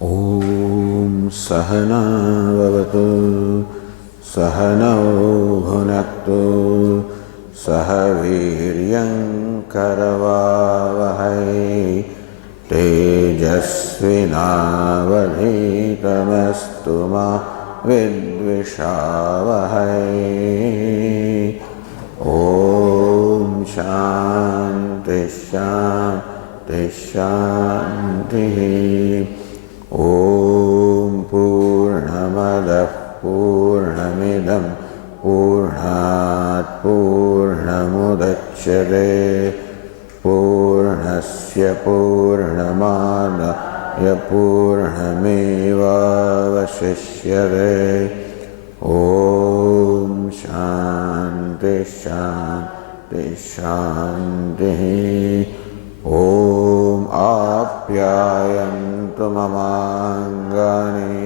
Om Sahana Vavatu Sahanau Bhunaktu Sahaviryam Karavavahai Tejasvinavadhitamastu ma vidvishavahai. Om Shanti Shanti Shanti. Om Purnamadah Purnamidam Purnat Purnamudachyate Purnasya Purnamadaya Purnameva Vasishyate. Om Shanti Shanti Shanti. Om Apyayantu Mamangani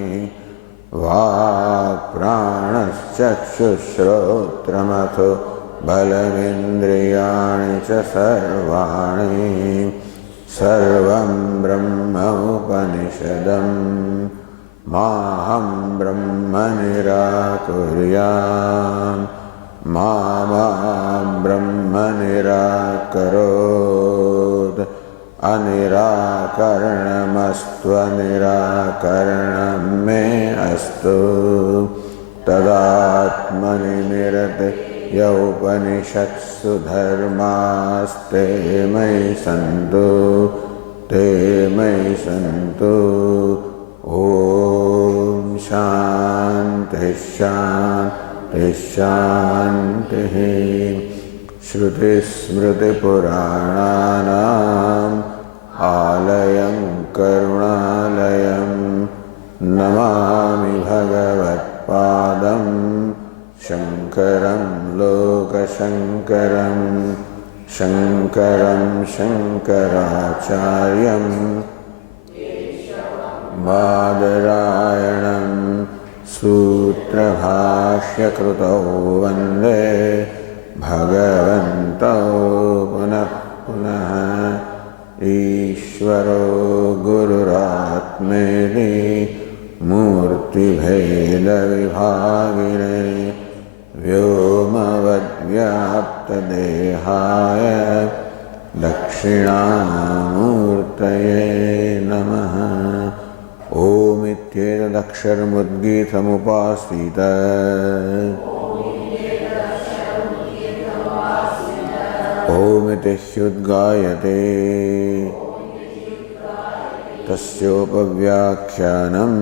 Vāpranaschakshushrotramatho Balamindriyani cha sarvani Sarvam Brahma Upanishadam Maham Brahma Nirakuryam Mama Brahma Nirakarod Anirakaranamastu Anirakaranam me astu Tadatmani nirate Yaupanishatsu dharmaste mai santu te mai santu. Om Shanti Shanti Shanti. Shruti Smriti Purananam Alayam Karunalayam Namami Bhagavat Padam Shankaram Loka Shankaram Shankaram Shankaracharyam Badarayanam Sutra Bhashya Krutau Vande Bhagavantau Punah Punah Ishvaro Gururatmeni Murti Bheda Vibhagine Vyomavad Vyapta Dehaya Dakshinamurtaye Namaha. Om Ityetadaksharamudgitamupasita Om Ityudgayate Tasyopavyakhyanam.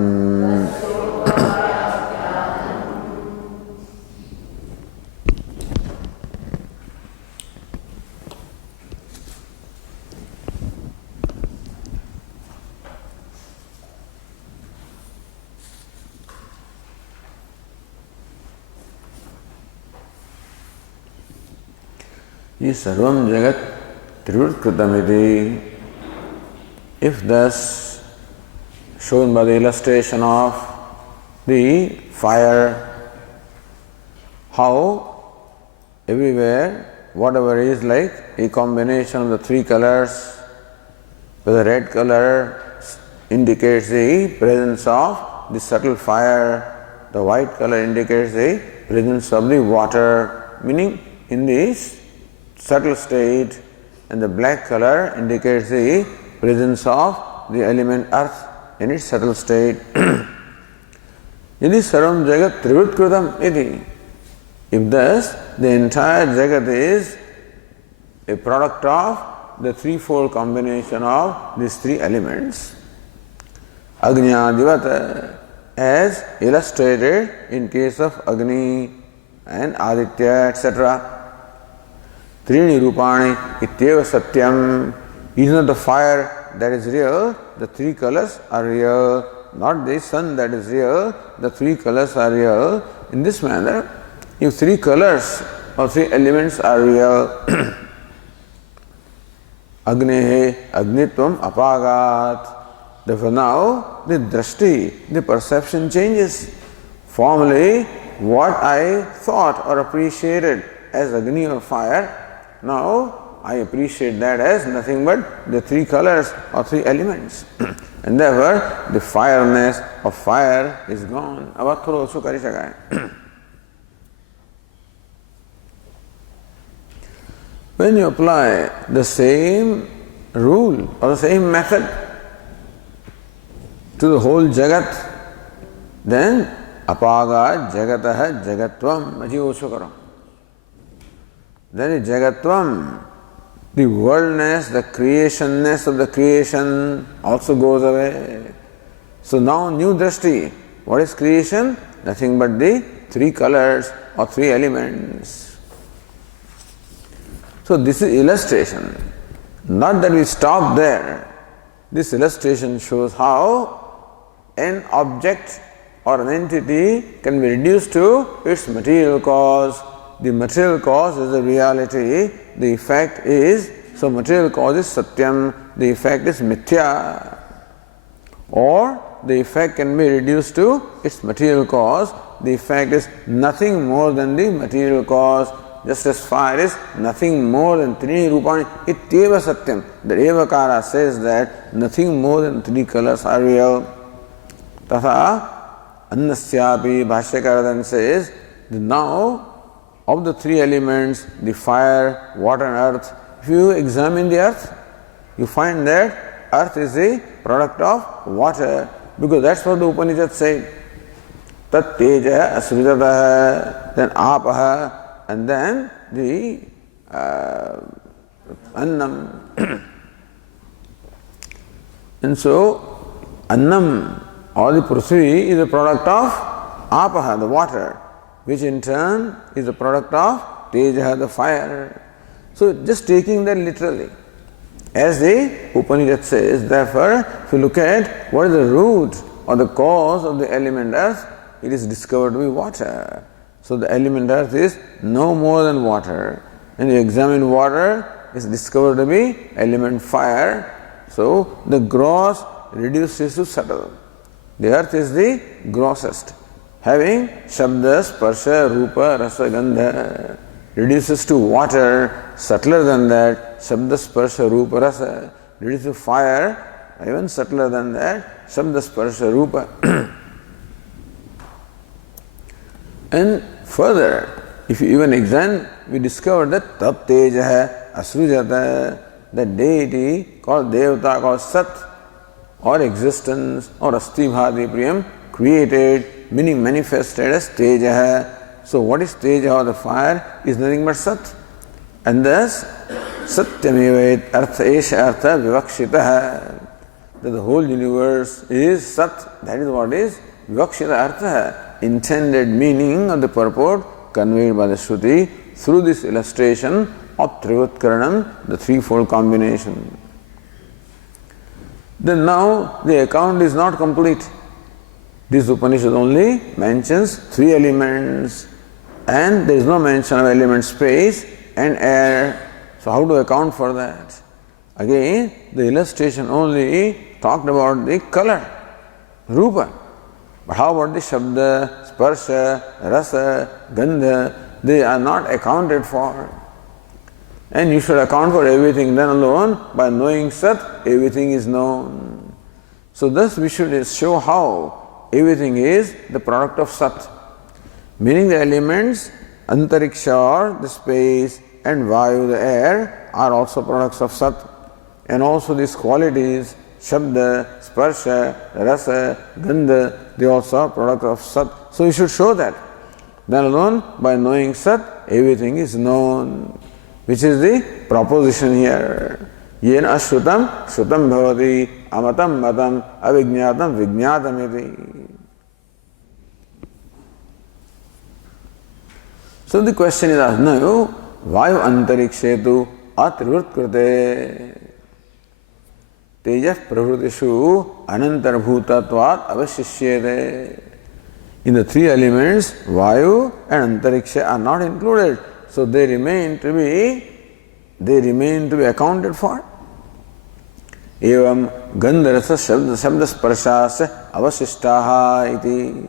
Ye sarvam jagat trivritkritamiti. If thus shown by the illustration of the fire, how everywhere whatever is like a combination of the three colors, where the red color indicates the presence of the subtle fire, the white color indicates the presence of the water, meaning in this subtle state, and the black color indicates the presence of the element earth in its subtle state. Yadi sarvam jagat trivritkritam iti. If thus the entire jagat is a product of the threefold combination of these three elements, Agnyadivata, as illustrated in case of Agni and Aditya, etc. Trini Rupani Ityeva Satyam. Is not the fire that is real, the three colors are real. Not the sun that is real, the three colors are real. In this manner, if three colors or three elements are real, Agnehe Agnitvam Apagat. Therefore now the drashti, the perception changes. Formerly, what I thought or appreciated as Agni or fire, now I appreciate that as nothing but the three colors or three elements. And therefore, the fireness of fire is gone. Avat thoro osu kari shakaye. When you apply the same rule or the same method to the whole Jagat, then apaga jagatah jagatvam aji osu karo. Then the jagatvam, the worldness, the creationness of the creation also goes away. So now new drashti. What is creation? Nothing but the three colors or three elements. So this is illustration. Not that we stop there. This illustration shows how an object or an entity can be reduced to its material cause. The material cause is the reality, the effect is, so material cause is satyam, the effect is mithya. Or the effect can be reduced to its material cause, the effect is nothing more than the material cause, just as fire is nothing more than three rupani, ityeva satyam. The Evakara says that nothing more than three colors are real. Tatha annasyapi, Bhashyakara then says, now of the three elements, the fire, water and earth, if you examine the earth, you find that earth is a product of water, because that's what the Upanishad said. Tat teja asritataha, then apaha, and then the annam. And so, annam or the prithvi is a product of apaha, the water, which in turn is a product of teja, the fire. So just taking that literally. As the Upanishad says, therefore, if you look at what is the root or the cause of the element earth, it is discovered to be water. So the element earth is no more than water. When you examine water, it is discovered to be element fire. So the gross reduces to subtle. The earth is the grossest, having shabda, sparsha, rupa, rasa, gandha, reduces to water, subtler than that, shabda, sparsha, rupa, rasa, reduces to fire, even subtler than that, shabda, sparsha, rupa. And further, if you even examine, we discover that tat teja asrujata, that deity called devata, called sat, or existence, or asti bhati priyam, created, meaning manifested as teja. So what is teja or the fire is nothing but sat. And thus, satyameva artha esha artha vivakshitaha, that the whole universe is sat, that is what is vivakshita artha, intended meaning of the purport conveyed by the Shruti through this illustration of Trivatkaranam, the threefold combination. Then now the account is not complete. This Upanishad only mentions three elements, and there is no mention of element space and air. So how to account for that? Again, the illustration only talked about the color, rupa. But how about the shabda, sparsha, rasa, gandha? They are not accounted for. And you should account for everything then alone. By knowing Sat, everything is known. So thus we should show how everything is the product of Sat. Meaning the elements, antariksha or the space, and vayu, the air, are also products of Sat. And also these qualities, shabda, sparsha, rasa, gandha, they also are products of Sat. So you should show that. Then alone, by knowing Sat, everything is known. Which is the proposition here. Yena ashrutam, shrutam bhavati, amatam matam, avijñātam, vijñātamiti. So the question is asked, no, vayu antarikshetu atrivritkrute tejas pravrutishu anantarbhutatvat avashishyete. In the three elements, vayu and antariksha are not included. So they remain to be accounted for. Evam gandharasa shabda sparshasya avasishtaha iti.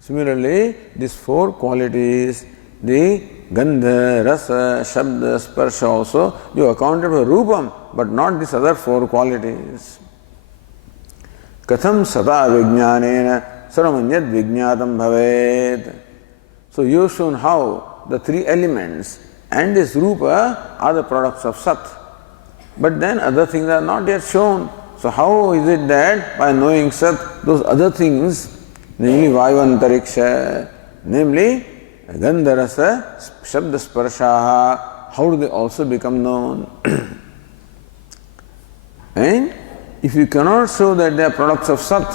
Similarly, these four qualities, the Gandha, Rasa, Shabda, Sparsha also, you accounted for Rupam, but not these other four qualities. Katham Sata Vijnanena Saramanyad Vijnatam Bhavet. So you have shown how the three elements and this Rupa are the products of Sat. But then other things are not yet shown. So how is it that by knowing Sat, those other things, namely Vayu Antariksha, namely Gandha Rasa, Shabda Sparshaha, how do they also become known? And if you cannot show that they are products of Sat,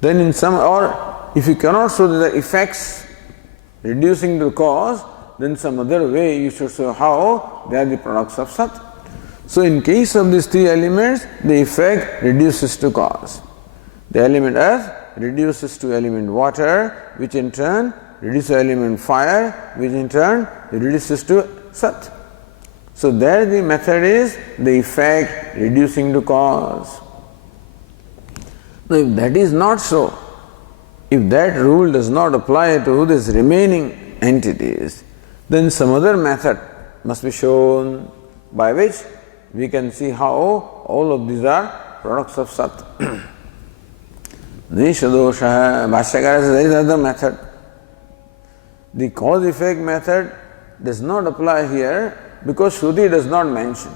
then in some, or if you cannot show that the effects reducing to the cause, then some other way you should show how they are the products of Sat. So in case of these three elements, the effect reduces to cause. The element earth reduces to element water, which in turn reduces to element fire, which in turn reduces to Sat. So there the method is the effect reducing to cause. Now if that is not so, if that rule does not apply to these remaining entities, then some other method must be shown by which we can see how all of these are products of Sat. Nishadosha, Bhashyakara says there is another method. The cause-effect method does not apply here because Shruti does not mention.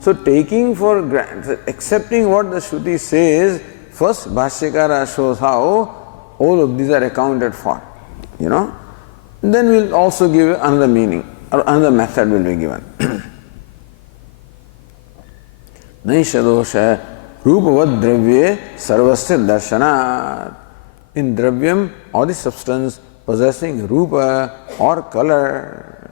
So taking for granted, accepting what the Shruti says, first Bhashyakara shows how all of these are accounted for. Then we'll also give another meaning, or another method will be given. Naishadosha Rupavad Dravye Sarvasya Darshanat. In Dravyam or the substance possessing Rupa or color,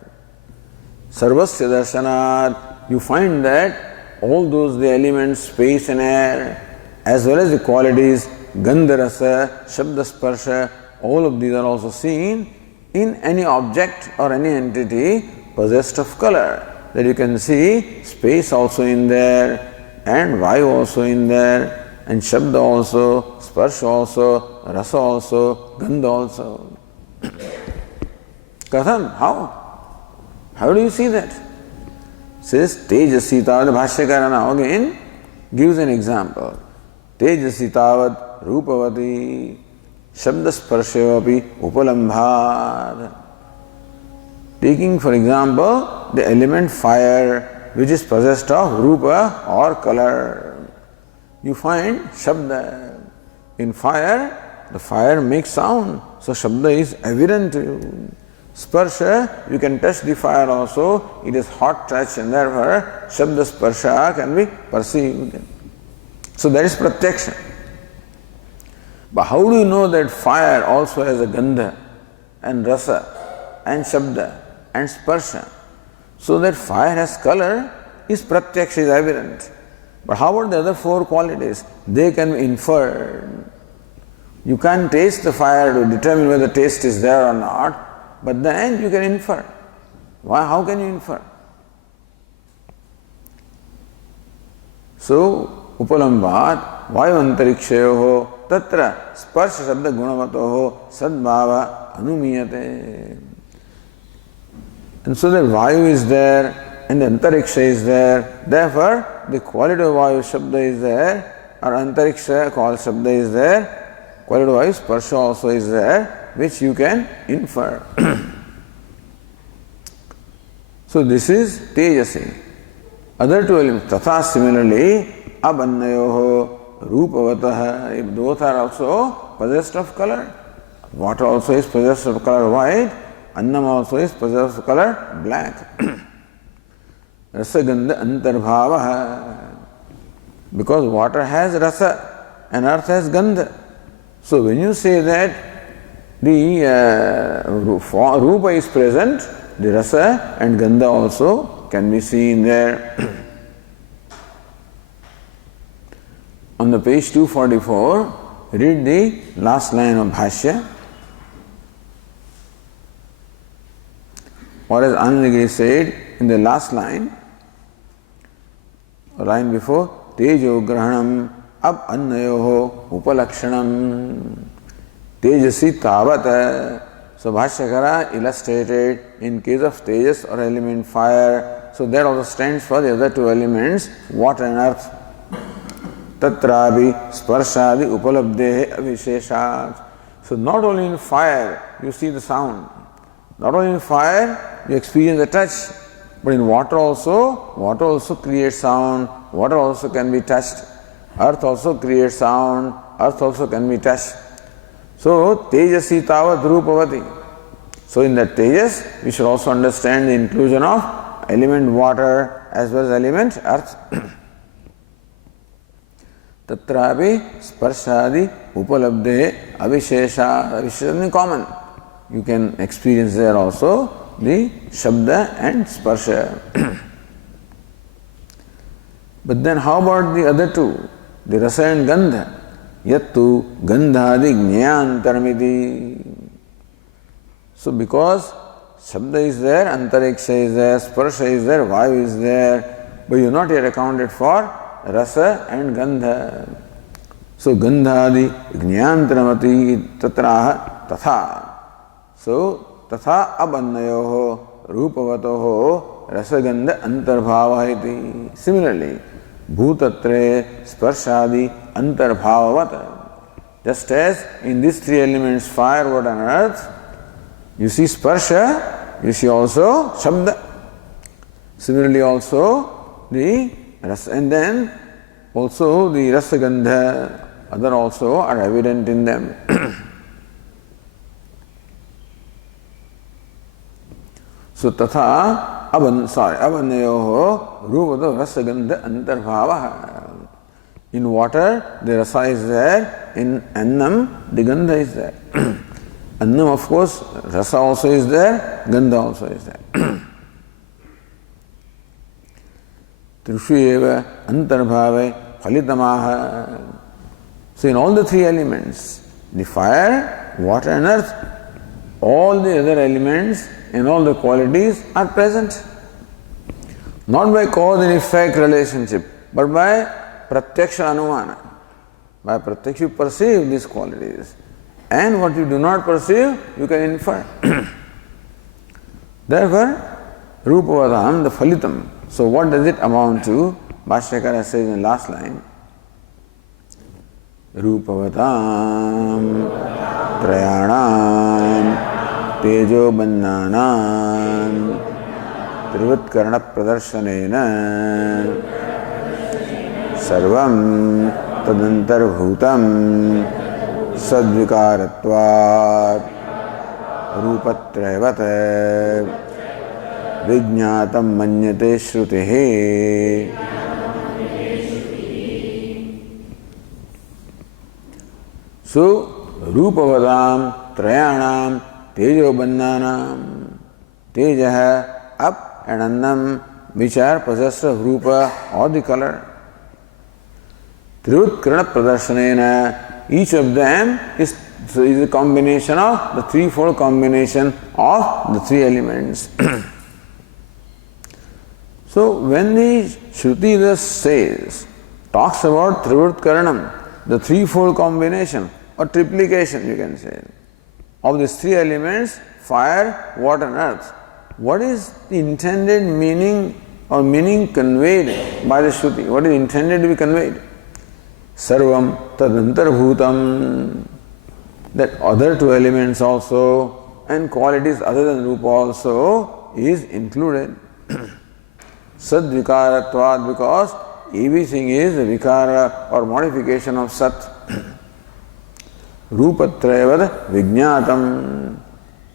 Sarvasya Darshanat, you find that all those the elements, space and air, as well as the qualities, Gandha Rasa, Shabda Sparsha, all of these are also seen in any object or any entity possessed of color. That you can see space also in there, and Vayu also in there, and Shabda also, Sparsha also, Rasa also, Gandha also. Katham, how? How do you see that? Says Tejasi Tavad, Bhashyakara now again gives an example. Tejasi Tavad Rupavati Shabda Sparshayopi Upalambhat. Taking for example the element fire, which is possessed of Rupa or color. You find Shabda. In fire, the fire makes sound, so Shabda is evident to you. Sparsha, you can touch the fire also, it is hot touch and therefore Shabda Sparsha can be perceived. So that is Pratyaksha. But how do you know that fire also has a Gandha and Rasa and Shabda and Sparsha? So that fire has color is Pratyaksha, is evident. But how about the other four qualities? They can be inferred. You can't taste the fire to determine whether taste is there or not, but then you can infer. Why? How can you infer? So, Upalambat, Vayu Antarikshayoho, Tatra, Sparsha Shabda Gunavatoho, Sadbhava Anumiyate. And so that Vayu is there and the Antariksha is there, therefore the quality of Vayu Shabda is there, or Antariksha called Shabda is there, quality of Vayu Sparsha also is there, which you can infer. So this is Tejasi. Other two elements, Tatha similarly, Abannayoho, Rupavataha, if both are also possessed of color, water also is possessed of color white, Annam also is possessed of color black. Rasagandha Antarbhavaha. Because water has rasa and earth has gandha. So when you say that the Rupa is present, the rasa and gandha also can be seen there. On the page 244, read the last line of Bhashya. What has Anandagiri said in the last line before, Tejo Grahanam Ab Annayoho Upalakshanam Tejasi Tavata. So Bhashyakara illustrated in case of Tejas or element fire, so that also stands for the other two elements, water and earth. Tatrabi sparshadi upalabdehe avisheshat. So not only in fire you see the sound, not only in fire you experience the touch, but in water also creates sound, water also can be touched, earth also creates sound, earth also can be touched. So tejasi tavat rupavati. So in that tejas we should also understand the inclusion of element water as well as element earth. Tatrapi sparshadi upalabde avishesha. Avishesha means common. You can experience there also the shabda and sparsha. But then how about the other two, the rasa and gandha? Yattu gandhadi jnantaramiti. So because shabda is there, antariksha is there, sparsha is there, vayu is there, but you are not yet accounted for rasa and gandha. So gandhadi jnantaramati tatraha tatha. So tatha abannayoho rupavatoho rasagandha antarbhava iti. Similarly, bhutatre sparshadi antarbhavavat. Just as in these three elements, fire, water and earth, you see sparsha, you see also shabda. Similarly also the rasa, and then also the rasagandha, other also are evident in them. So tatha abannayoho rupado rasagandha antarbhava. In water the rasa is there, in annam the gandha is there. Annam of course, rasa also is there, gandha also is there. Trishu eva antarbhave phalitamaha. So in all the three elements, the fire, water and earth, all the other elements and all the qualities are present. Not by cause and effect relationship, but by pratyaksha anumana. By pratyaksha you perceive these qualities. And what you do not perceive, you can infer. Therefore, rupavadam, the phalitam. So what does it amount to? Bhashyakara says in the last line, rupavatam trayanam tejo bannanam trivutkarana pradarsanena sarvam tadantarbhutam sadvikaratvat rupatrayvat vijñātam manyate śrutihi. So, rupavadam, trayanam, tejo bannanam. Tejaha, up and annam, which are possessed of rupa or the color. Trivutkarana pradarsanena, each of them is a combination of the threefold combination of the three elements. So when the Shruti thus says, talks about Trivutkaranam, the threefold combination or triplication you can say, of these three elements, fire, water and earth, what is the intended meaning or meaning conveyed by the Shruti? What is intended to be conveyed? Sarvam tadantarbhutam, that other two elements also and qualities other than Rupa also is included. Sadvikaratvat, because everything is a vikara or modification of Sat. Rupatrayavad vijñātam.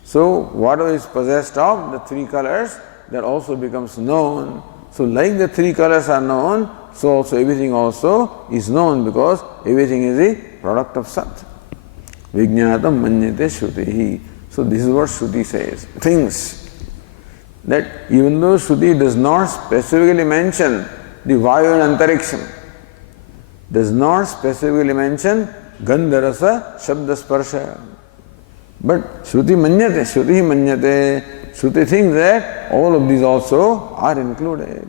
So whatever is possessed of the three colors, that also becomes known. So like the three colors are known, so also everything also is known, because everything is a product of Sat. Vijñātam manyate śrutihi. So this is what Shruti says. Things that even though Shruti does not specifically mention the Vayu and Antariksham, does not specifically mention Gandha Rasa Shabda Sparsha, but Shruti manyate, Shruti thinks that all of these also are included.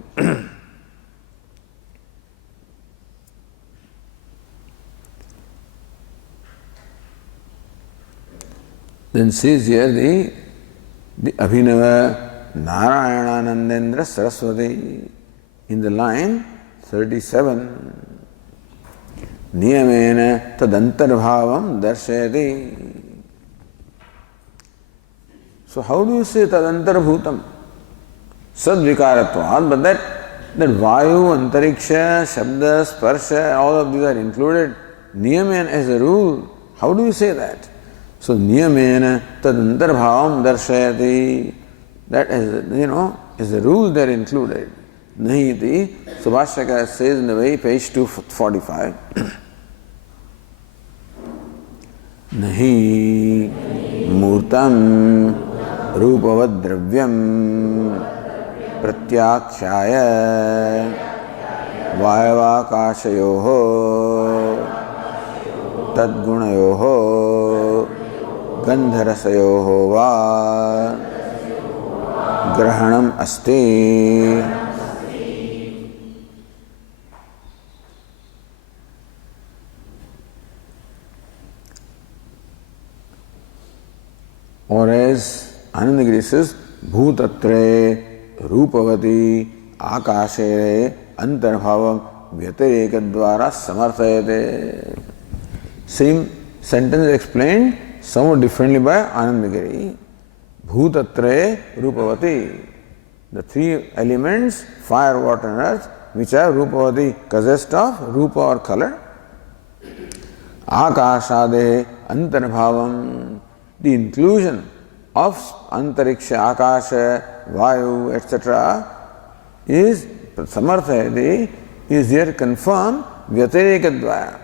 Then says here the Abhinava Narayananandendra Saraswati in the line 37. Niyamena tadantarbhavam darshayati. So how do you say tadantarbhutam? Sadvikaratvad, but that Vayu, Antariksha, Shabda, Sparsha, all of these are included. Niyamena as a rule. How do you say that? So Niyamena tadantarbhavam darshayati. That is a rule they are included. Nahiti, Subhashaka says in the way, page 245. Nahi murtam rupavad dravyam pratyakshaya vayavakashayoho tadgunayoho gandharasayoho va grahanam asti. Or as Anandagiri says, Bhutatre Rupavati Akashere Antarbhavam Vyatireka Samarthayate. Same sentence explained somewhat differently by Anandagiri. Bhutatre Rupavati. The three elements, fire, water and earth, which are Rupavati, possessed of Rupa or color. Akashade Antarbhavam. The inclusion of Antariksha, Akasha, Vayu, etc. is Samarthayati, is here confirmed Vyatireka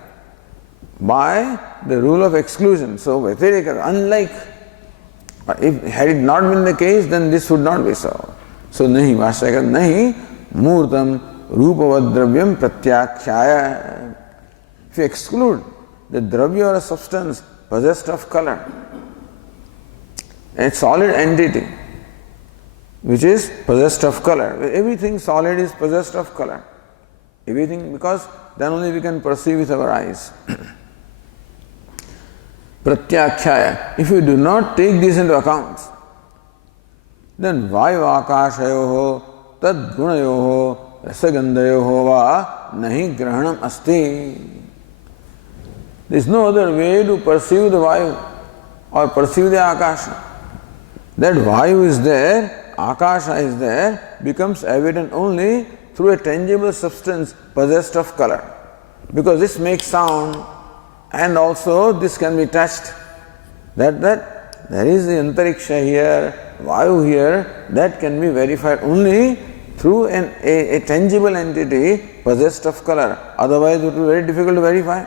by the rule of exclusion. So Vyatireka, unlike, had it not been the case, then this would not be so. So Nahi Vashyaka, Nahi Murtam Rupavadravyam Pratyakshaya. If you exclude the dravya or a substance possessed of color, a solid entity which is possessed of color. Everything solid is possessed of color. Everything, because then only we can perceive with our eyes. Pratyakshaya. If you do not take this into account, then Vayu Akashayoho Tad Gunayoho Rasagandayoho Va Nahi Grahanam Asti. There is no other way to perceive the Vayu or perceive the Akasha. That Vayu is there, Akasha is there, becomes evident only through a tangible substance possessed of color. Because this makes sound and also this can be touched. That there is the Antariksha here, Vayu here, that can be verified only through a tangible entity possessed of color. Otherwise it will be very difficult to verify.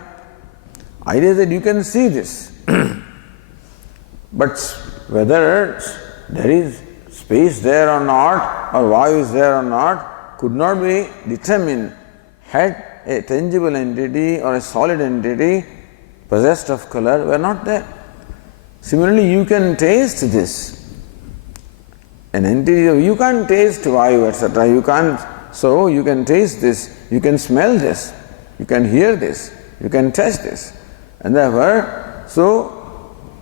Idea is that you can see this. But whether there is space there or not, or Vayu is there or not, could not be determined had a tangible entity or a solid entity possessed of color were not there. Similarly, you can taste this. An entity, you can't taste Vayu, etc. You can't, so you can taste this, you can smell this, you can hear this, you can touch this. And therefore, so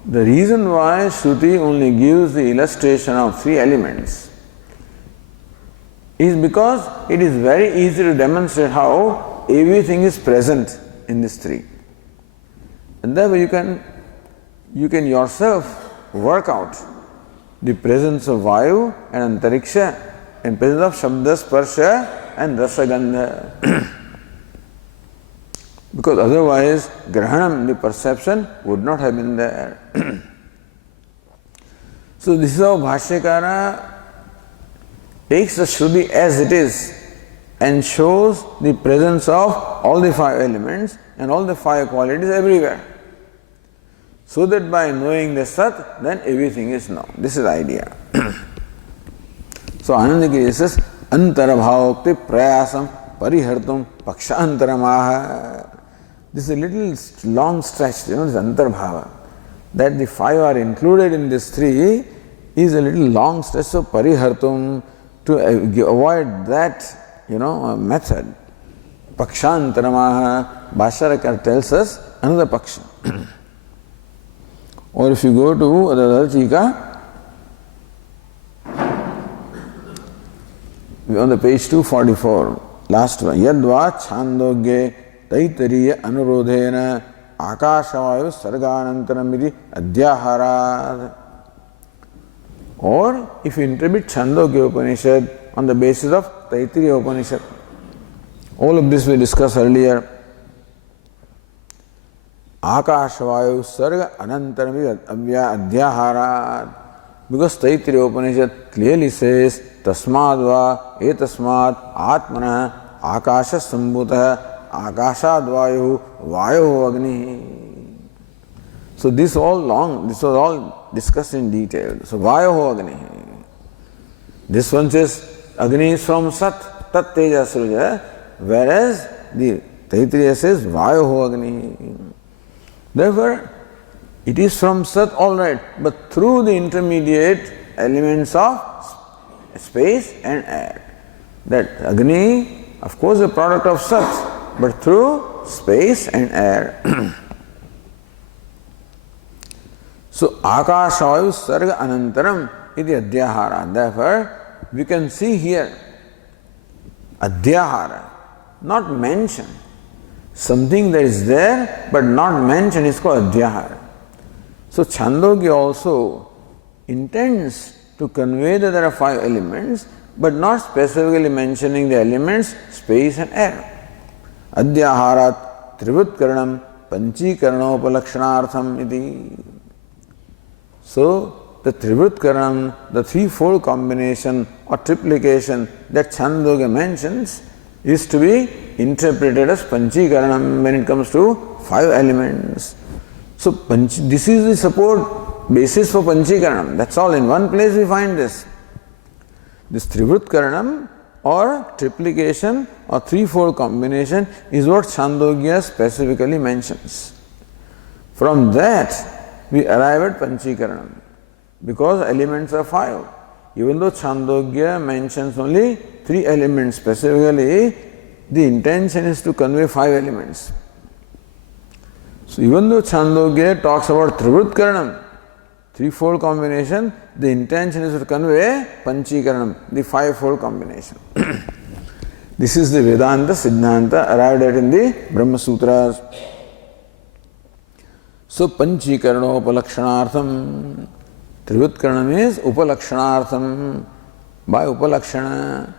the reason why Shruti only gives the illustration of three elements is because it is very easy to demonstrate how everything is present in these three. And therefore you can yourself work out the presence of Vayu and Antariksha and presence of Shabda, Sparsha and Rasagandha. Because otherwise, Grahanam, the perception, would not have been there. So this is how Bhashyakara takes the Shruti as it is and shows the presence of all the five elements and all the five qualities everywhere. So that by knowing the Sat, then everything is known. This is the idea. So Anandagiri says, Antarabhavokti prayasam parihartum pakshantaramaha. This is a little long stretch, this antarbhava. That the five are included in this three is a little long stretch. So parihartum, to avoid that, method. Pakshantaramaha, Bhashyakara tells us another paksha. Or if you go to the other Chika, on the page 244, last one, Yadva Chhandogya Taitariya Anurodhena Akashavayu Sarganantaramiti Adhyaharad. Or if you interpret Chhandogya Upanishad on the basis of Taittiriya Upanishad. All of this we discussed earlier. Akashavayu Sarga Anantaramiti Adhyaharad. Because Taittiriya Upanishad clearly says Tasmadva etasmad atmana akasha sambhuta akashadvayu vayu agni. So this was all discussed in detail. So vayu agni. This one says Agni is from Sat, Tat Teja Sruja, whereas the Taittiriya says vayu agni. Therefore, it is from Sat, all right, but through the intermediate elements of space and air. That Agni, of course, is a product of Sat, but through space and air. So, Akashavayu Sarga Anantaram iti Adhyahara. Therefore, we can see here Adhyahara, not mention. Something that is there but not mentioned is called Adhyahara. So, Chhandogya also intends to convey that there are 5 elements, but not specifically mentioning the elements, space and air. Adhyaharat Trivutkaranam Panchikaranopalakshanartham iti. So, the Trivutkaranam, the threefold combination or triplication that Chhandogya mentions, is to be interpreted as Panchikaranam when it comes to 5 elements. So, this is the support basis for Panchikaranam. That's all. In one place we find this. This Trivutkaranam or triplication or threefold combination is what Chhandogya specifically mentions. From that we arrive at Panchikaranam because elements are 5. Even though Chhandogya mentions only 3 elements specifically, the intention is to convey 5 elements. So even though Chhandogya talks about Trivutkaranam, threefold combination, the intention is to convey Panchikaranam, the 5-fold combination. This is the Vedanta Siddhanta arrived at in the Brahma Sutras. So Panchikaranam Upalakshanartham. Trivutkaranam is Upalakshanartham, by Upalakshana.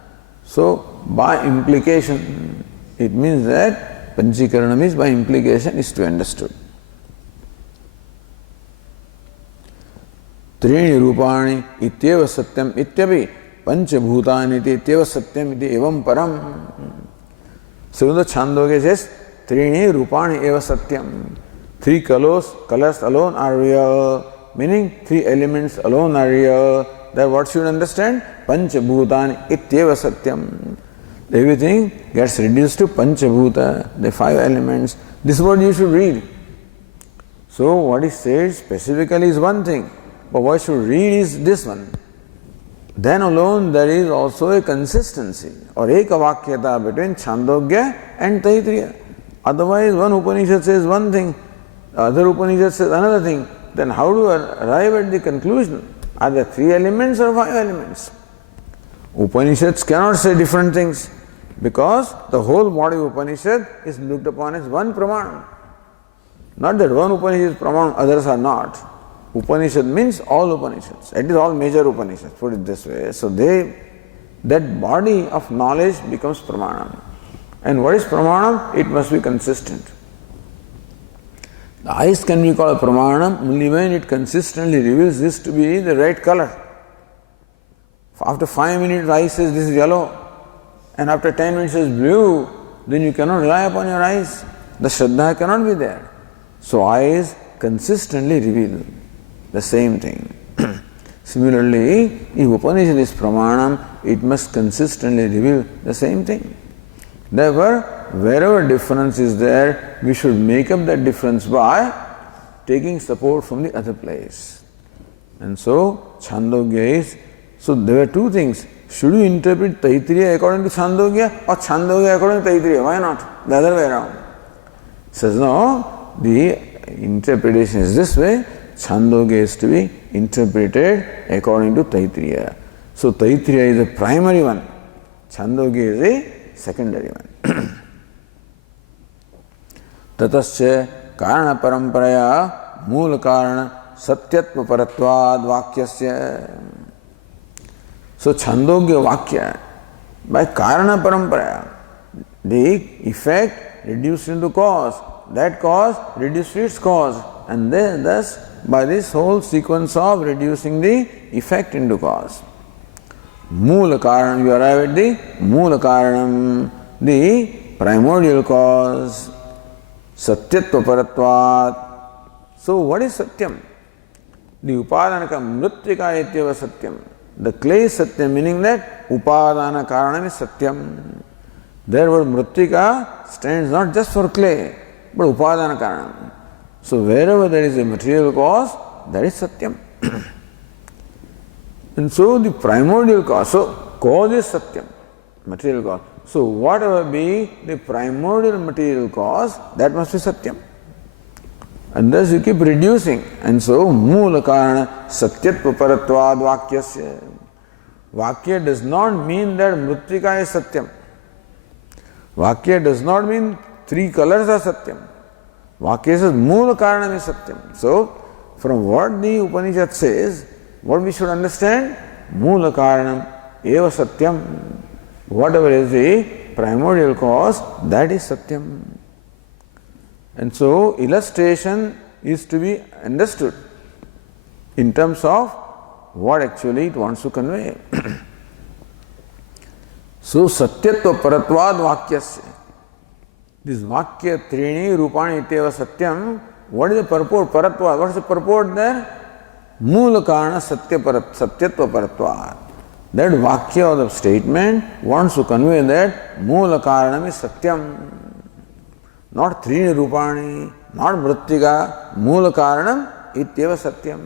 So by implication, it means that Panchikaranam is by implication is to be understood. Trini Rupani ityeva satyam ityapi panchabhutani ityeva satyam iti evam param. So the Chandogya says Trini Rupani eva satyam. 3 colors alone are real, meaning 3 elements alone are real. That what should understand? Panchabhutani ityeva satyam. Everything gets reduced to Panchabhuta, the 5 elements. This is what you should read. So what is said specifically is one thing, but what you should read is this one. Then alone there is also a consistency or ekavakyata between Chandogya and Taittiriya. Otherwise one Upanishad says one thing, other Upanishad says another thing. Then how do you arrive at the conclusion? Are there 3 elements or 5 elements? Upanishads cannot say different things because the whole body of Upanishad is looked upon as one Pramanam. Not that one Upanishad is Pramanam, others are not. Upanishad means all Upanishads. It is all major Upanishads, put it this way. So that body of knowledge becomes Pramanam. And what is Pramanam? It must be consistent. The eyes can be called Pramanam only when it consistently reveals this to be the right color. After 5 minutes, the eye says this is yellow, and after 10 minutes says blue, then you cannot rely upon your eyes. The Shraddha cannot be there. So eyes consistently reveal the same thing. Similarly, if Upanishad is Pramanam, it must consistently reveal the same thing. Therefore, wherever difference is there, we should make up that difference by taking support from the other place. And so, Chandogya is, so there were 2 things. Should you interpret Taittiriya according to Chandogya or Chandogya according to Taittiriya? Why not? The other way around. Says no, the interpretation is this way. Chhandogya is to be interpreted according to Taittiriya. So Taittiriya is the primary one, Chhandogya is a secondary one. Tatascha karana paramparaya moola karana satyatva paratvad vakyasya. So Chhandogya Vakya, by karana paramparaya, the effect reduced into cause, that cause reduced to its cause, and then thus by this whole sequence of reducing the effect into cause. Moola karanam, you arrive at the moola karanam, the primordial cause, satyatva paratvat. So what is satyam? The upadanaka mritika ityava satyam. The clay is satyam, meaning that upadana karanam is satyam. There word mritika stands not just for clay, but upadana karanam. So wherever there is a material cause, that is satyam. And so the primordial cause, so cause is satyam, material cause. So whatever be the primordial material cause, that must be satyam. And thus you keep reducing. And so moola karana satyatva paratvad vakyasya. Vakya does not mean that mritika is satyam. Vakya does not mean three colors are satyam. Vakya says moola karanam is satyam. So from what the Upanishad says, what we should understand? Moola karanam eva satyam. Whatever is the primordial cause, that is satyam. And so illustration is to be understood in terms of what actually it wants to convey. So satyatva paratvad vakyasya. This vakya trini rupani ityeva satyam. What is the purport? Paratvad. What is the purport there? Moola karana satyatva paratvad. That vakya or the statement wants to convey that moola karanam is satyam. Not trini rupani, not mrittika, moola karanam ityeva satyam.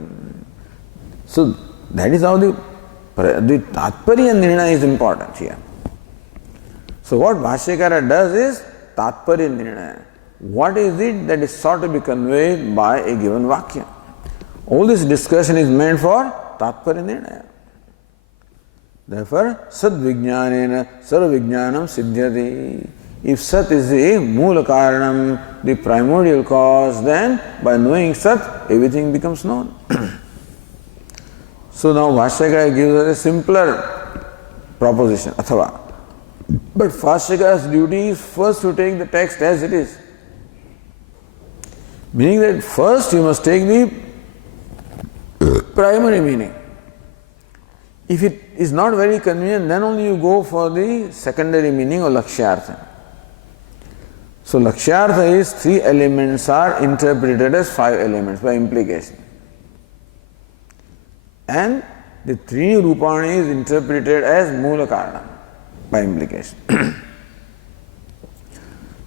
So that is how the tatparya nirnaya is important here. So what Bhashyakara does is tatparya nirnaya. What is it that is sought to be conveyed by a given vakya? All this discussion is meant for tatparya nirnaya. Therefore, sat vijnanena sarva vijnanam siddhyati. If sat is the moola karanam, the primordial cause, then by knowing sat, everything becomes known. So now Bhashyakara gives us a simpler proposition, athava. But Bhashyakara's duty is first to take the text as it is. Meaning that first you must take the primary meaning. If it is not very convenient, then only you go for the secondary meaning or lakshyartha. So lakshyartha is 3 elements are interpreted as 5 elements by implication. And the 3 rupani is interpreted as moola karana by implication.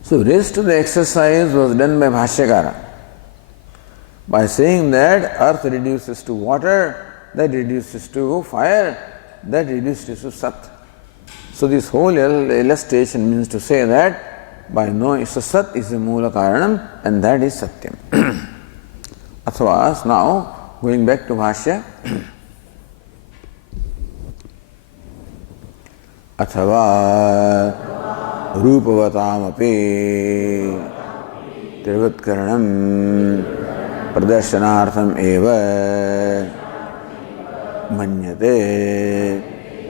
So rest of the exercise was done by Bhashyakara by saying that earth reduces to water, that reduces to fire, that reduces to sat. So this whole illustration means to say that by knowing sat is the moola karanam and that is satyam. Athvas, now going back to Bhashya. Athava rupavatam api trivatkaranam pradarsanartham eva manyate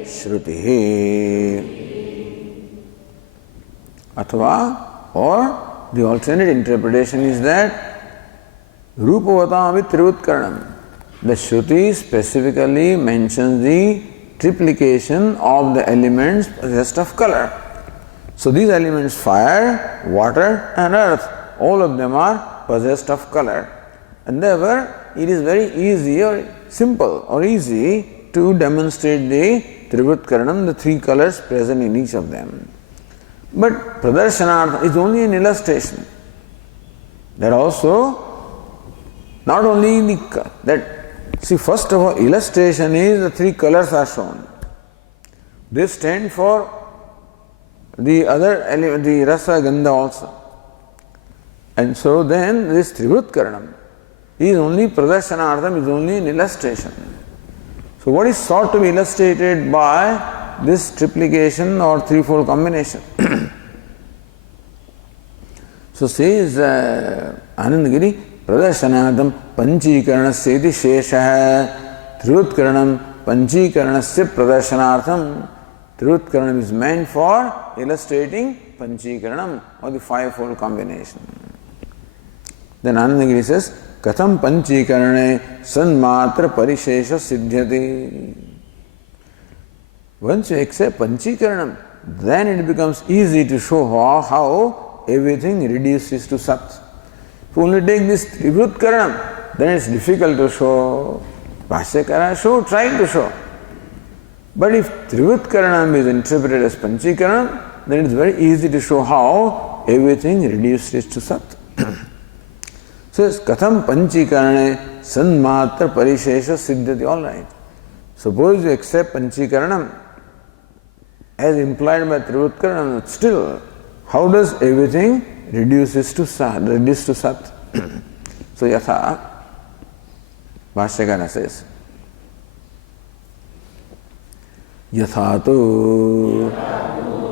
shrutihi. Athava, or the alternate interpretation is that rupavatam api trivatkaranam. The Shruti specifically mentions the triplication of the elements possessed of color. So these elements, fire, water and earth, all of them are possessed of color. And therefore, it is very easy or simple or easy to demonstrate the Trivatkaranam, the 3 colors present in each of them. But Pradarsanartha is only an illustration. That also, not only see, first of all, illustration is the 3 colors are shown. They stand for the other element, the rasa, gandha also. And so then this Trivatkaranam is only pradarsanartham, is only an illustration. So what is sought to be illustrated by this triplication or threefold combination? So says Anandagiri, pradarsanartham panchikaranasya iti shesha trivutkaranam panchikaranasya pradarsanartham. Trivutkaranam is meant for illustrating panchikaranam or the fivefold combination. Then Anandagiri says, Katham panchikarane sanmatra parishesha siddhyate. Once you accept panchikaranam, then it becomes easy to show how everything reduces to sat. If you only take this trivutkaranam, then it's difficult to show. Bhashyakara trying to show. But if trivutkaranam is interpreted as panchikaranam, then it's very easy to show how everything reduces to sat. So it's katham panchikarane sanmatra parishesha siddhati. All right. Suppose you accept panchikaranam as implied by trivutkaranam, still, how does everything reduce to sat? So yatha, Bhashyakara says, yatha tu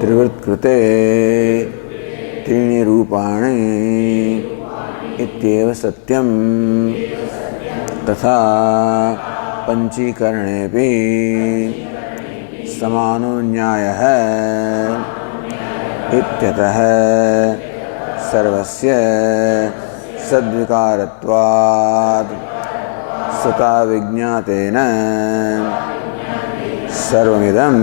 trivutkrute trini rupani इत्येव सत्यम तथा पंचीकरणेपि समानो न्यायः इत्यतः सर्वस्य सद्विकारत्वात् सता विज्ञातेन सर्वमिदं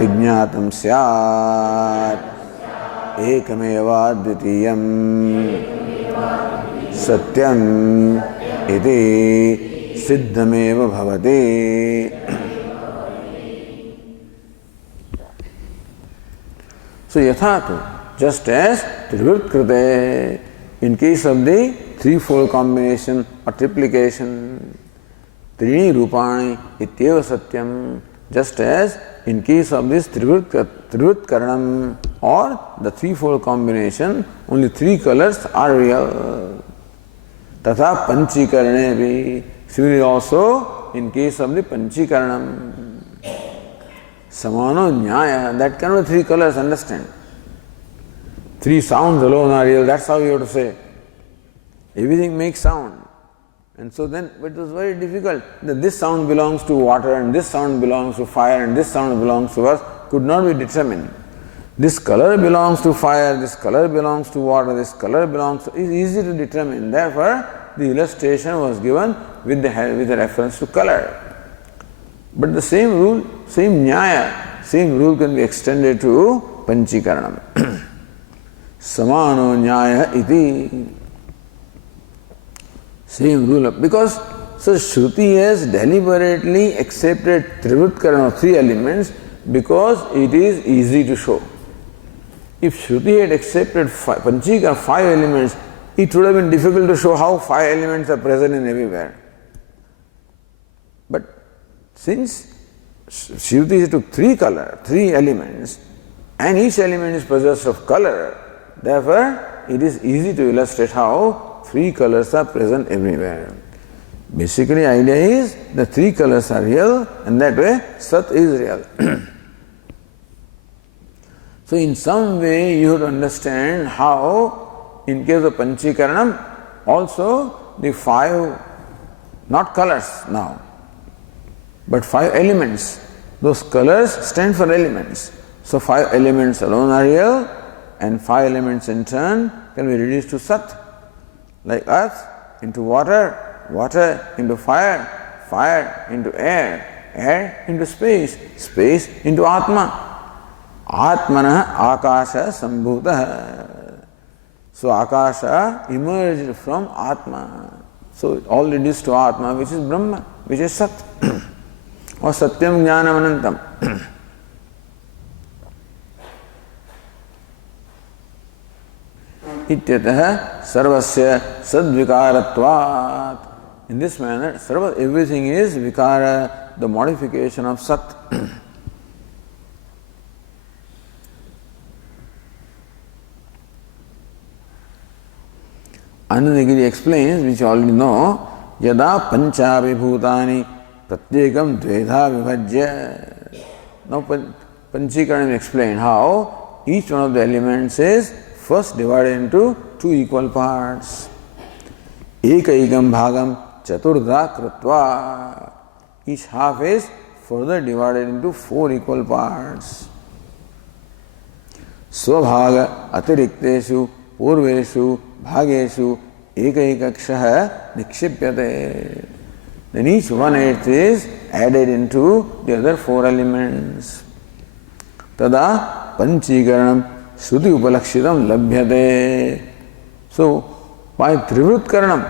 विज्ञातं स्यात् एकमेवाद्वितीयम् सत्यम इति सिद्धमेव भवति. So yathatu, just as trivutkrute, in case of the threefold combination or triplication, trini rupani ityeva satyam, just as in case of this trivutkaranam or the threefold combination, only three colors are real. Tatha panchikaranebhi. Similarly also in case of the panchikaranam, samano nyaya, that cannot be three colors, understand. Three sounds alone are real, that's how you have to say. Everything makes sound. And so then it was very difficult that this sound belongs to water and this sound belongs to fire and this sound belongs to earth, could not be determined. This color belongs to fire, this color belongs to water, this color belongs to... It's easy to determine. Therefore, the illustration was given with the reference to color. But the same rule, same nyaya, same rule can be extended to panchikaranam. Samano nyaya iti. Same rule. Because so Shruti has deliberately accepted trivutkarana, three elements, because it is easy to show. If Shruti had accepted panchika, five elements, it would have been difficult to show how five elements are present in everywhere. But since Shruti took three elements, and each element is possessed of color, therefore it is easy to illustrate how three colors are present everywhere. Basically, idea is the three colors are real, and that way Sat is real. So in some way you have to understand how, in case of Panchikaranam, also the five, not colors now, but five elements. Those colors stand for elements. So five elements alone are real, and five elements in turn can be reduced to Sat. Like earth into water, water into fire, fire into air, air into space, space into Atma. Atmana akasha sambhuta. So akasha emerged from Atma. So it all reduced to Atma, which is Brahma, which is Sat. Or Satyam Jnanam Anantam. Ityatah sarvasya sadvikaratvat. In this manner, everything is vikara, the modification of Sat. Anandagiri explains, which you already know, yada panchavi bhutani pratyekam dvedha vibhajya. Now Panchikaranam explained how each one of the elements is first divided into two equal parts. Ekaikam bhagam chaturdha kritva. Each half is further divided into four equal parts. Swabhaga atirikteshu purveshu bhageshu ekaikakshah nikshipyate. Then each 1/8 is added into the other four elements. Tada panchikaranam shruti upalakshitam labhyate. So, by Trivritkaranam,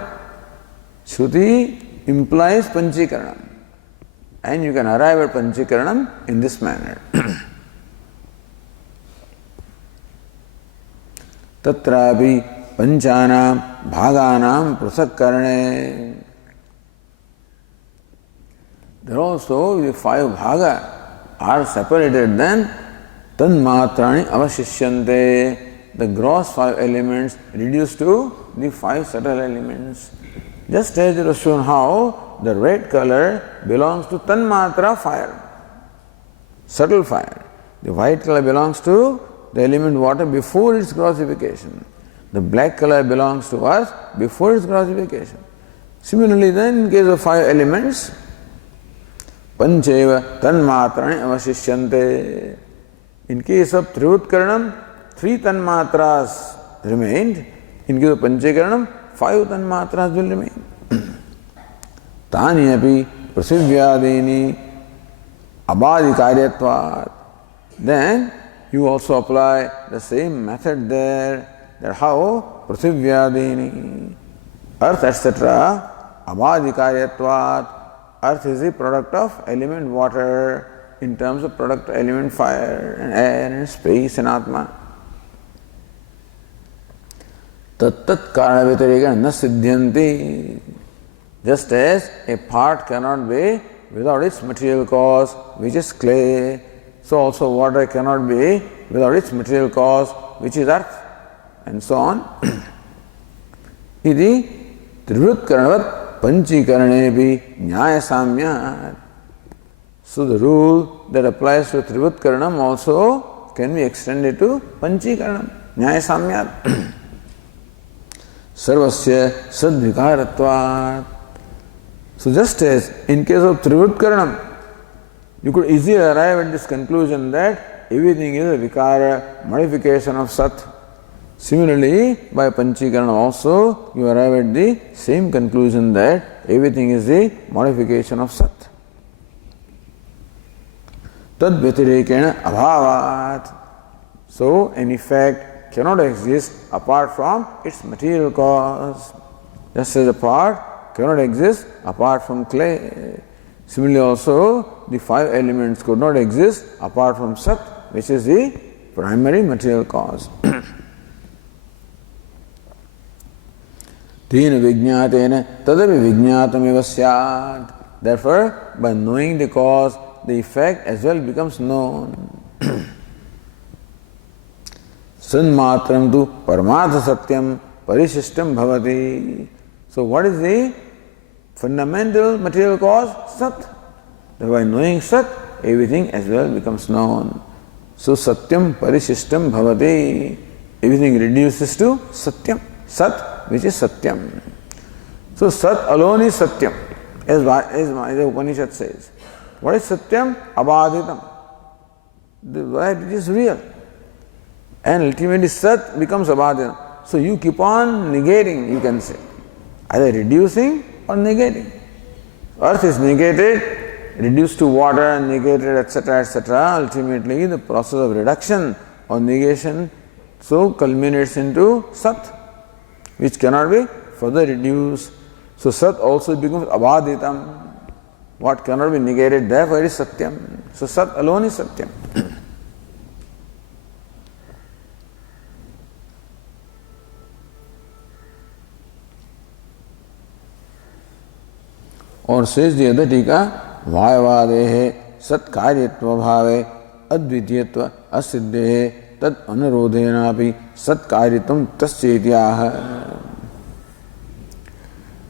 Shruti implies Panchikaranam. And you can arrive at Panchikaranam in this manner. Tatrapi panchanam bhaganam prasakkarane. There also the 5 bhaga are separated, then tanmatrani avashishyante. The gross 5 elements reduced to the 5 subtle elements. Just as it was shown how the red color belongs to tanmatra fire, subtle fire. The white color belongs to the element water before its grossification. The black color belongs to earth before its grossification. Similarly then, in case of 5 elements, pancheva tanmatrani avashishyante. In case of Trivutkaranam, 3 tanmatras remained. In case of Panchikaranam, 5 tanmatras will remain. Tani api prasivyadini abadikaryatvat. Then you also apply the same method there, that how prasivyadini, earth etc. abadikaryatvat. Earth is the product of element water in terms of product element fire and air and space and Atma. Tattat karana vyatireka na siddhyanti. Just as a part cannot be without its material cause, which is clay, so also water cannot be without its material cause, which is earth, and so on. Iti trivritkaranavat panchikaranepi nyaya samyat. So the rule that applies to Trivutkaranam also can be extended to Panchikaranam, Nyaya Samyat. Sarvasya sadvikaratvat. So just as in case of Trivutkaranam, you could easily arrive at this conclusion that everything is a vikara, modification of Sat. Similarly, by Panchikaranam also, you arrive at the same conclusion that everything is a modification of Sat. Tad vyatirekena abhavat. So, an effect cannot exist apart from its material cause. Just as a part cannot exist apart from clay. Similarly also, the 5 elements could not exist apart from Sat, which is the primary material cause. Tena vijñātena tadapi vijñātameva syāt. Therefore, by knowing the cause, the effect as well becomes known. Sanmatram tu paramartha satyam parishishtam bhavati. So what is the fundamental material cause? Sat. By knowing Sat, everything as well becomes known. So satyam parishishtam bhavati. Everything reduces to satyam. Sat, which is satyam. So Sat alone is satyam, as the Upanishad says. What is satyam? Abhaditam. It is real. And ultimately Sat becomes abhaditam. So you keep on negating, you can say. Either reducing or negating. Earth is negated, reduced to water, negated, etc., etc. Ultimately the process of reduction or negation so culminates into Sat, which cannot be further reduced. So Sat also becomes abhaditam. What cannot be negated, therefore is satyam. So Sat alone is satyam. Or says the other tika, vayavadehe sat karyatva bhave advitiyatva asiddhehe. तद अनुरोधेनापि सत्कार्यत्वं तस्येत्याह.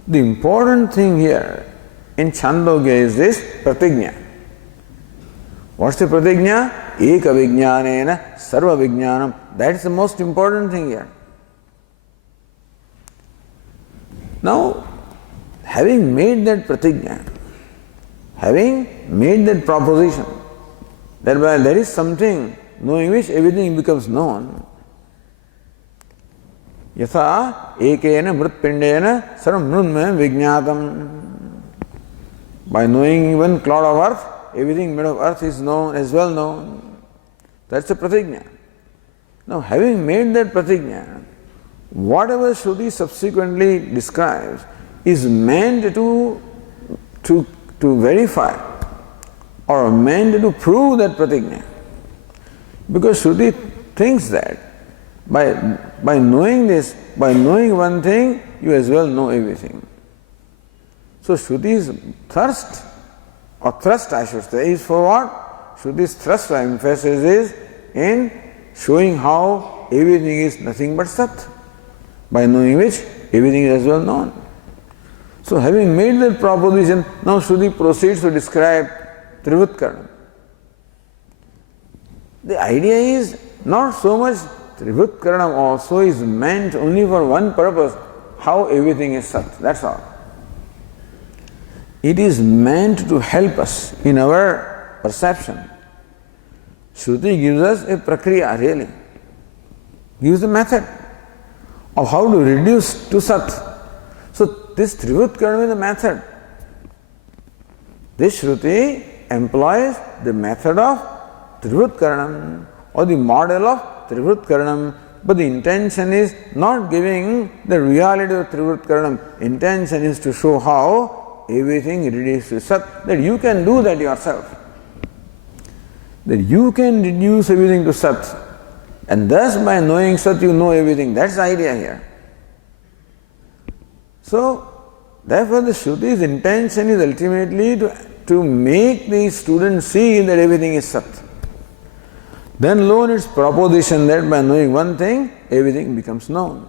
The important thing here in Chhandogya is this pratigna. What's the pratigna? Eka vijnanena sarva vijnanam. That's the most important thing here. Now, having made that pratigna, having made that proposition, that while there is something knowing which everything becomes known, yatha ekena mritpindena sarvam mrunmaya vijnatam. By knowing even cloud of earth, everything made of earth is known, as well known. That's the pratigna. Now, having made that pratigna, whatever Shruti subsequently describes is meant to verify or meant to prove that pratigna. Because Shruti thinks that by knowing this, by knowing one thing, you as well know everything. So Shruti's thirst, or thrust I should say, is for what? Shruti's thrust or emphasis is in showing how everything is nothing but Sat, by knowing which everything is as well known. So having made that proposition, now Shruti proceeds to describe Trivutkarna. The idea is not so much Trivutkarna also is meant only for one purpose, how everything is Sat, that's all. It is meant to help us in our perception. Shruti gives us a prakriya, really. Gives the method of how to reduce to Sat. So this Trivutkarna is the method. This Shruti employs the method of Trivutkaranam or the model of Trivutkaranam, but the intention is not giving the reality of Trivutkaranam. Intention is to show how everything reduces to Sat, that you can do that yourself. That you can reduce everything to Sat, and thus by knowing Sat you know everything. That's the idea here. So, therefore the Shruti's intention is ultimately to make the student see that everything is Sat. Then learn its proposition that by knowing one thing, everything becomes known.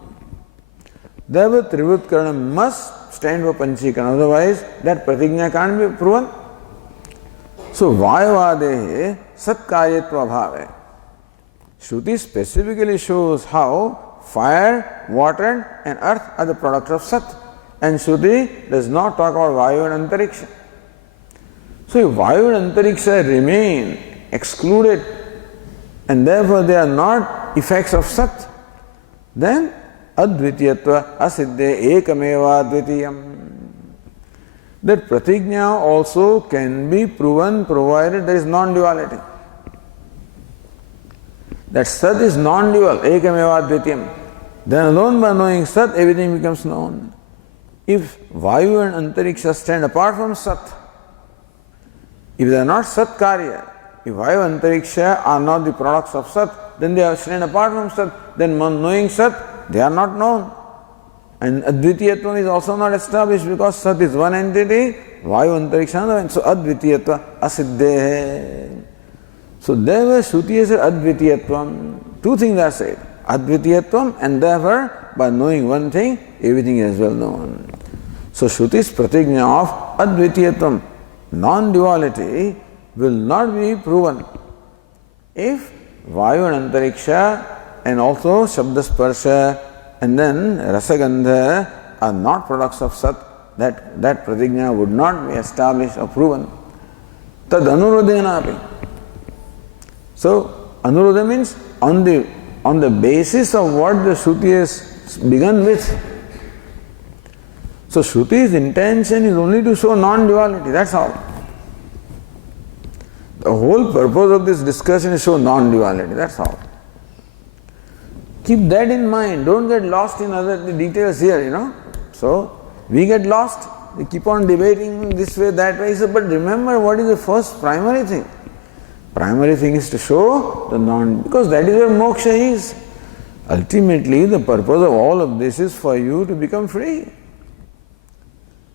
Therefore Trivutkarana must stand for Panchikana, otherwise that pratigna can't be proven. So Vayavadehe Satkaryatva Bhave. Shruti specifically shows how fire, water and earth are the products of Sat. And Shruti does not talk about Vayu and Antariksha. So if Vayu and Antariksha remain excluded and therefore they are not effects of Sat, then Advitiyatva asiddhe ekameva advitiyam. That pratigna also can be proven provided there is non-duality. That Sat is non-dual, ekameva advitiyam. Then alone by knowing Sat, everything becomes known. If Vayu and Antariksha stand apart from Sat, if they are not Sat Karya, if Vayu and Antariksha are not the products of Sat, then they stand apart from Sat. Then knowing Sat, they are not known. And Advitiyatva is also not established because Sat is one entity, Vayu Antariksha another, and so Advitiyatva asiddhe. So therefore Shruti said Advitiyatvam. Two things are said. Advitiyatvam, and therefore by knowing one thing, everything is well known. So Shruti's pratigna of Advitiyatvam, non-duality, will not be proven if Vayu and Antariksha and also Shabda Sparsha and then Rasagandha are not products of Sat, that pratigna would not be established or proven. Tad anurodhena api. So anurodha means on the basis of what the Shruti has begun with. So Shruti's intention is only to show non-duality, that's all. The whole purpose of this discussion is to show non-duality, that's all. Keep that in mind, don't get lost in other details here, So, we get lost, we keep on debating this way, that way, but remember what is the first primary thing? Primary thing is to show the non, because that is where moksha is. Ultimately, the purpose of all of this is for you to become free.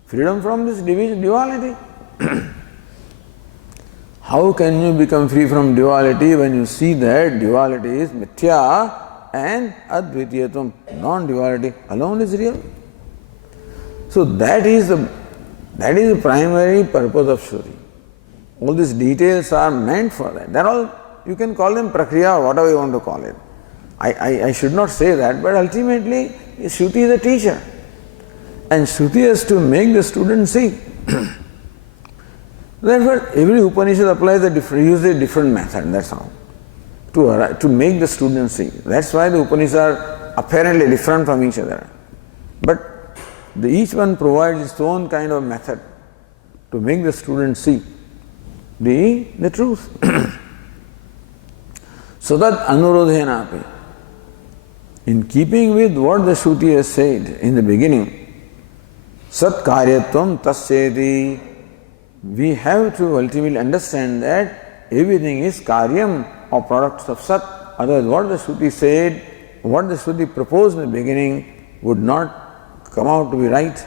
Freedom from this duality. How can you become free from duality when you see that duality is mithya and advitiyatvam, non-duality alone is real? So that is the primary purpose of Shruti. All these details are meant for that. They're all, you can call them prakriya or whatever you want to call it. I should not say that, but ultimately Shruti is a teacher. And Shruti has to make the student see. Therefore, every Upanishad applies uses a different method, that's all. To make the student see. That's why the Upanishads are apparently different from each other. But each one provides its own kind of method to make the student see the truth. So that anurodhena api. In keeping with what the Shruti has said in the beginning, sat karyatvam tasyeti, we have to ultimately understand that everything is karyam or products of sat. Otherwise, what the Shruti said, what the Shruti proposed in the beginning would not come out to be right,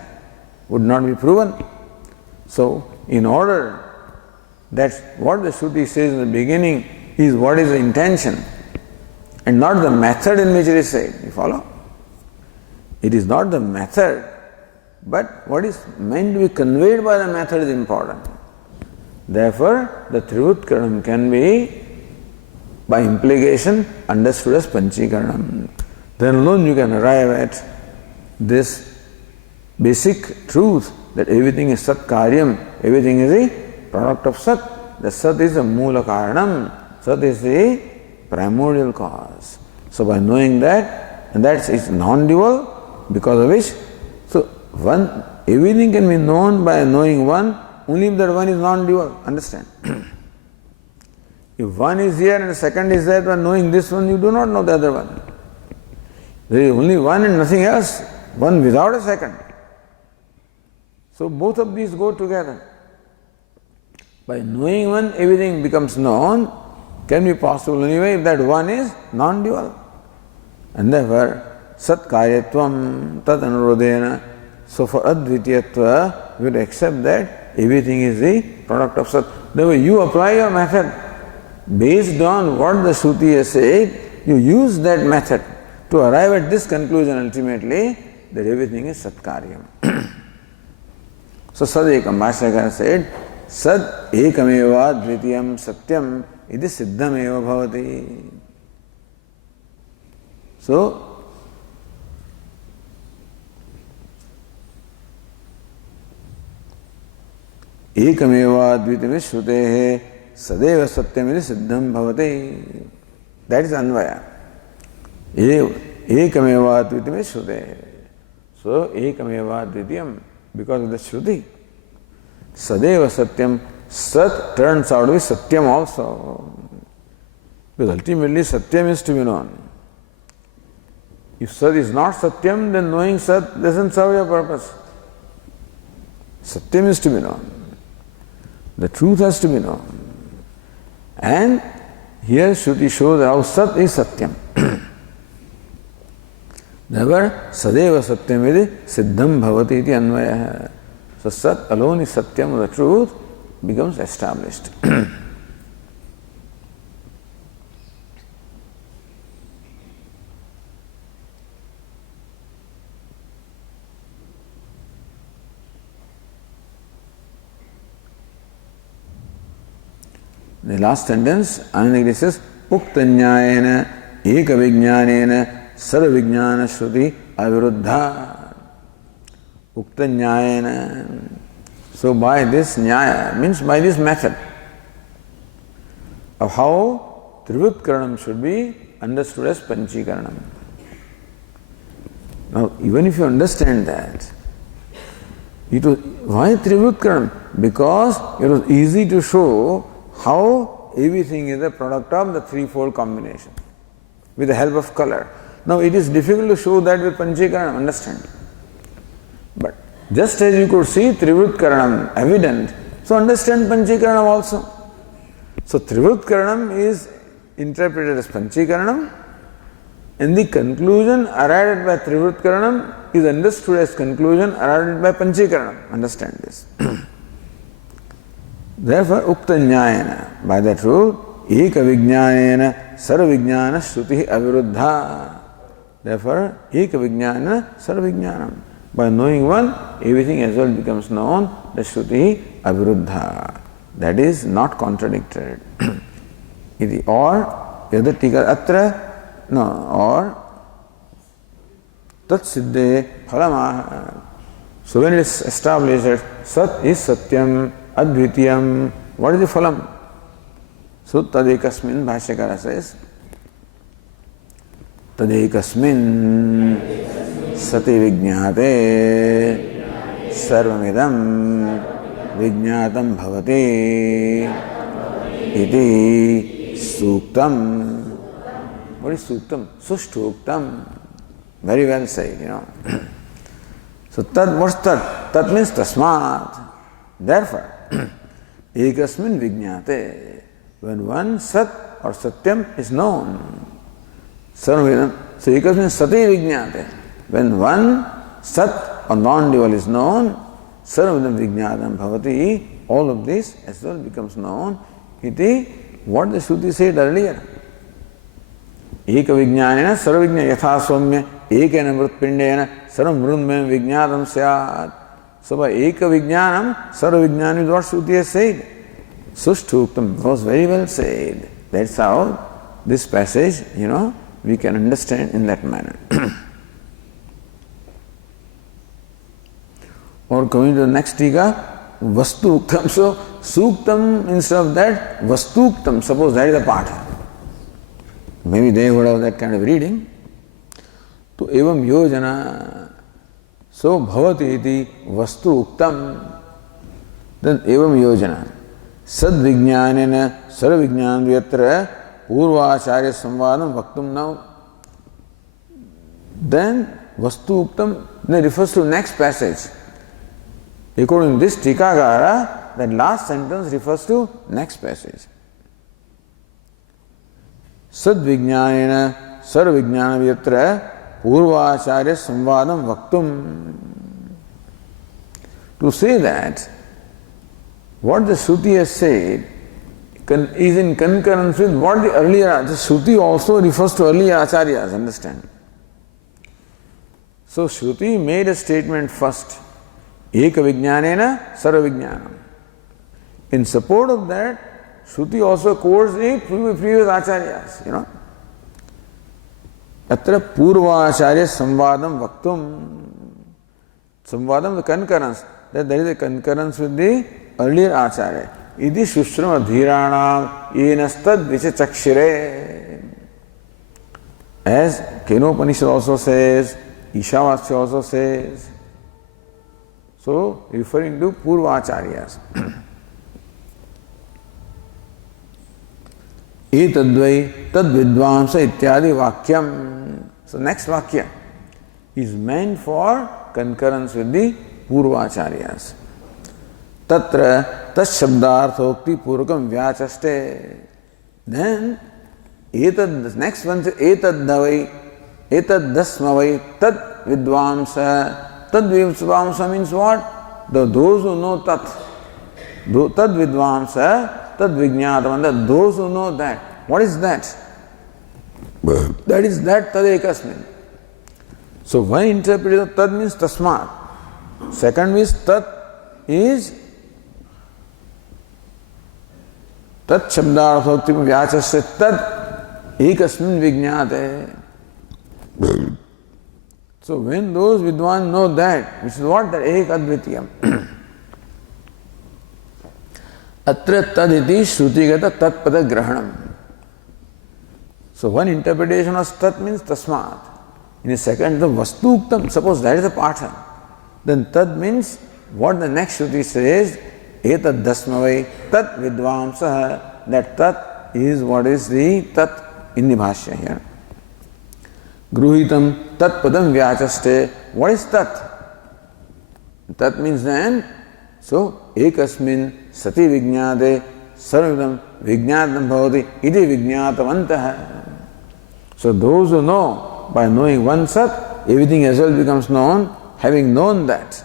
would not be proven. So, in order that what the Shruti says in the beginning is what is the intention and not the method in which it is said. You follow? It is not the method, but what is meant to be conveyed by the method is important. Therefore, the Trivutkaranam can be, by implication, understood as Panchikaranam. Then alone you can arrive at this basic truth that everything is Sat Karyam, everything is a product of Sat. The Sat is a Mula Karanam, Sat is the primordial cause. So by knowing that, and that is non-dual, because of which, so everything can be known by knowing one, only if that one is non-dual. Understand? If one is here and the second is there, by knowing this one, you do not know the other one. There is only one and nothing else, one without a second. So both of these go together. By knowing one, everything becomes known, can be possible anyway if that one is non-dual. And therefore, Sat Karyatvam Tad Anurodhena. So for Advitiyatva, we would accept that everything is the product of Sat. Therefore, you apply your method. Based on what the Shruti has said, you use that method to arrive at this conclusion ultimately that everything is Satkaryam. So Sad Ekam, Bhashyakara said, Sad Ekameva Dvitiyam Satyam Idi Siddhameva Bhavati. So, Ekameva Dvitiyam Shrutehe Sadeva Satyamidi Siddham Bhavati. That is Anvaya. Ekameva Dvitiyam Shrutehe. So, Ekameva Dvitiyam, because of the Shruti. Sadeva Satyam, Sat turns out to be Satyam also. Because ultimately Satyam is to be known. If Sat is not Satyam, then knowing Sat doesn't serve your purpose. Satyam is to be known. The truth has to be known. And here Shruti shows how Sat is Satyam. Therefore, Sadeva Satyam iti Siddham Bhavati iti Anvaya. So Sat alone is Satyam, the truth becomes established. The last sentence, Anandagiri says, Uktanyayena Eka Vijnanena Sarva Vijnana Shruti Aviruddha. Uktanyayena. So by this nyaya, means by this method of how Trivutkaranam should be understood as Panchikaranam. Now, even if you understand that, why Trivutkaranam? Because it was easy to show how everything is a product of the threefold combination with the help of color. Now it is difficult to show that with Panchikaranam, understand? But just as you could see Trivutkaranam evident, so understand Panchikaranam also. So Trivutkaranam is interpreted as Panchikaranam, and the conclusion arrived by Trivutkaranam is understood as conclusion arrived by Panchikaranam. Understand this. Therefore, Uktanyayana, by that rule, Eka Vijnanena Sarva Vijnana Shruti Aviruddha. Therefore, Eka Vijnana Sarva Vijnanam. By knowing one, everything as well becomes known. The Shruti Aviruddha. That is not contradicted. Or Yada Tika Atra, no, or Tat Siddhe Phalamaha. So when it is established that Sat is Satyam, Advitiyam, what is the Phalam? So Tadekasmin Bhashyakara says, Tadekasmin Sati Vijñāte Sarvamidam Vijñātam Bhavati Iti Suktam. What is Suktam? Sushtuktam. Very well said, So Tad, what's Tad? Tad means Tasmat. Therefore, Ekasmin Vijñāte. When one Sat or Satyam is known, Sarvamidam. So Ekasmin Sati Vijñāte. When one Sat or non-dual is known, Sarvamidam Vijñātam Bhavati, all of this as well becomes known. Iti, what the Shruti said earlier. Eka Vijñānena Sarvijña Yatha Somya Ekena Mrutpindena Sarvamrunmem Vijñātam Syat. So by Eka Vijñānam, Sarvijñānam is what Shruti has said. Sushtuktam was very well said. That's how this passage, we can understand in that manner. Or coming to the next tika, Vastuktam. So, Suktam instead of that, Vastuktam. Suppose that is the part. Maybe they would have that kind of reading. To evam yojana. So, bhavati iti Vastuktam. Then evam yojana. Sad vijñānena sarva vijñāna vyatra purvācārya samvādam vaktum now. Then Vastuktam then refers to next passage. According to this Tikagara, that last sentence refers to next passage. Sad vijñānena sarva vijñāna vyatra purvācārya samvādam vaktum. To say that what the Shruti has said is in concurrence with what the earlier, the Shruti also refers to earlier Acharyas, understand? So Shruti made a statement first, Eka Vijñānena Sarva Vijñānam. In support of that, Shruti also quotes the previous Acharyas, Atra Purvācārya Samvādam Vaktum. Samvādam, the concurrence, that there is a concurrence with the earlier Acharya. Idi Shushram Adhiranam Yenastad Vichachakshire. As Keno Upanishad also says, Ishavasya also says. So, referring to Purva Acharyas. Etadvai tad vidvamsa ityadi vakyam. So, next vakya is meant for concurrence with the Purva Acharyas. Tatra tashabdarthokti purvakam vyachaste. Then, etad, next one is etadavai, etadasmavai, tad vidvamsa. Tad vidvamsa means what? Those who know tat. Tad vidvamsa, tad vijñātam, those who know that. What is that? That is that tadekasmin. So one interpretation of tad means tasmat. Second means tat is tat shabdarthokti vyachasya tad ekasmin vijñāte. So when those vidwan know that, which is what? That ek advitiyam. Atra taditi shrutigata tatpada grahanam. So one interpretation of tat means tasmat. In the second, the vastuktam. Suppose that is the partha. Then tad means what the next shruti says, etad dasmavai tat vidvamsaha. That tat is what is the tat in the bhashya here. Gruhitam tat padam vyachaste. What is tat? Tat means then, so ekasmin sati vijñāte sarvadam vijñātam bhavati iti vijñātavantaha. So those who know, by knowing one sat, everything as well becomes known, having known that,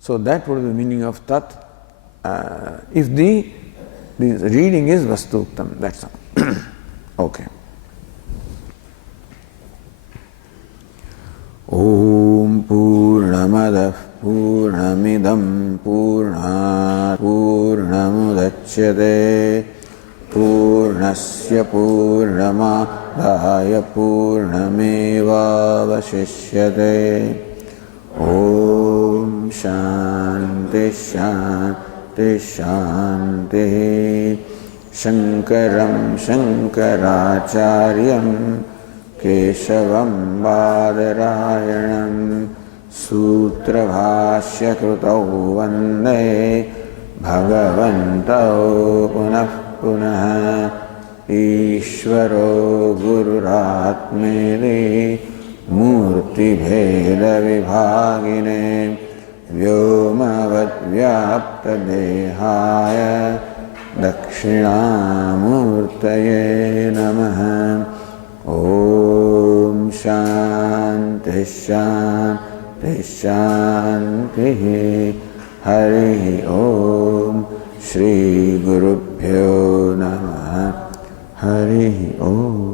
So that would be the meaning of tat. If the reading is vastuktam, that's all. Okay. Om Purna पूर्णमदः पूर्णमिदं पूर्णात् पूर्णमुदच्यते पूर्णस्य पूर्णमादाय पूर्णमेवावशिष्यते। ॐ शान्ति शान्ति शान्तिः। शङ्करं शङ्कराचार्यं केशवं बादरायणं सूत्रभाष्यकृतौ वन्दे भगवन्तौ पुनः पुनः। ईश्वरो गुरुरात्मेति मूर्तिभेदविभागिने व्योमवद्व्याप्तदेहाय दक्षिणामूर्तये नमः। ॐ शान्ति शान्ति शान्तिः। हरिः ॐ श्रीगुरुभ्यो नमः। हरिः ॐ।